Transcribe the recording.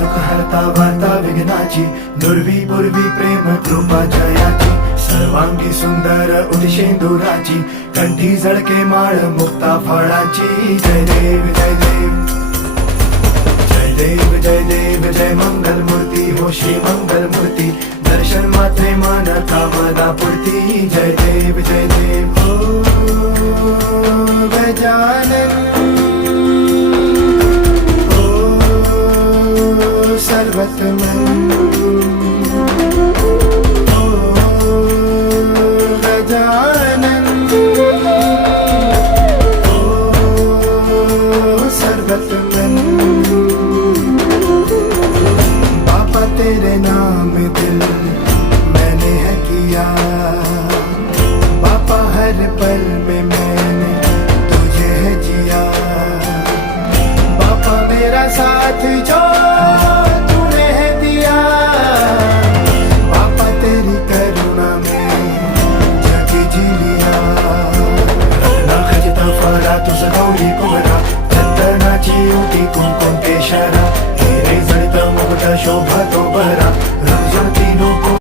दुःख हरता वार्ता विघ्नाची, दुर्वी पूर्वी प्रेम कृपा जयाची, सर्वांगी सुंदर उदिशेंदुराची, कंठी झळके माळ मुक्ता फळाची. जय देव जय देव जय देव जय देव जय मंगल मूर्ती हो श्री मंगल मूर्ती, दर्शन मात्रे मन कामना पूर्ती. जय देव जय देव ओ गजानन ओ सर्वतमन ओ गजानन ओ सर्वतमन. बाबा तेरे नाम दिल मैंने है किया, बाबा हर पल में मैंने तुझे है जिया, बाबा मेरा साथ जो तूने है दिया, बाबा तेरी करुणा में जग जी लिया. रत्ना खचिता फळा तुझ गौरी कुमरा, चंदनाची उटी कुंकुम केशरा, हिरे जळत मुकुट शोभ